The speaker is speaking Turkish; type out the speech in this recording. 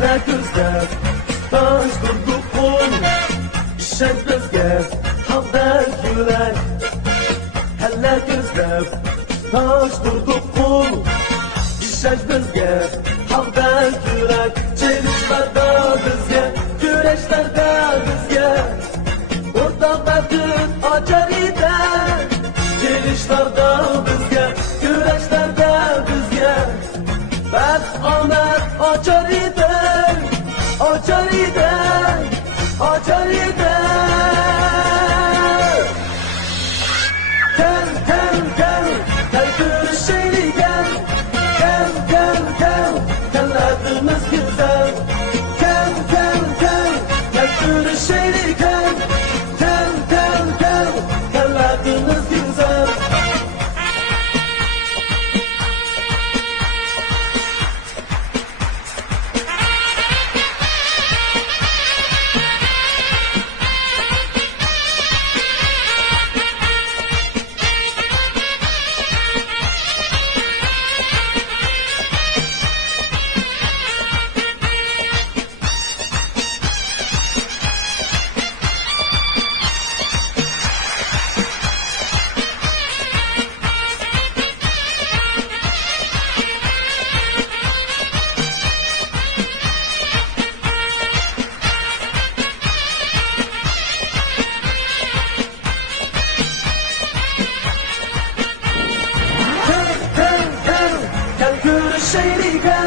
Kelle gözler taş durduk kul İşen bizge halda güler Kelle gözler taş durduk kul İşen bizge halda güler Çelişlerde bizge güreşlerde bizge Orada bedün acar ide Çelişlerde bizge güreşlerde bizge Ben Ahmet acar ide Acar ide Acar ide Gel gel gel Gel görüşelim gel Gel gel gel Gel adımız güzel Gel gel gel Gel görüşelim gel Gel gel gel Gel adımız güzel Gel görüşelim gel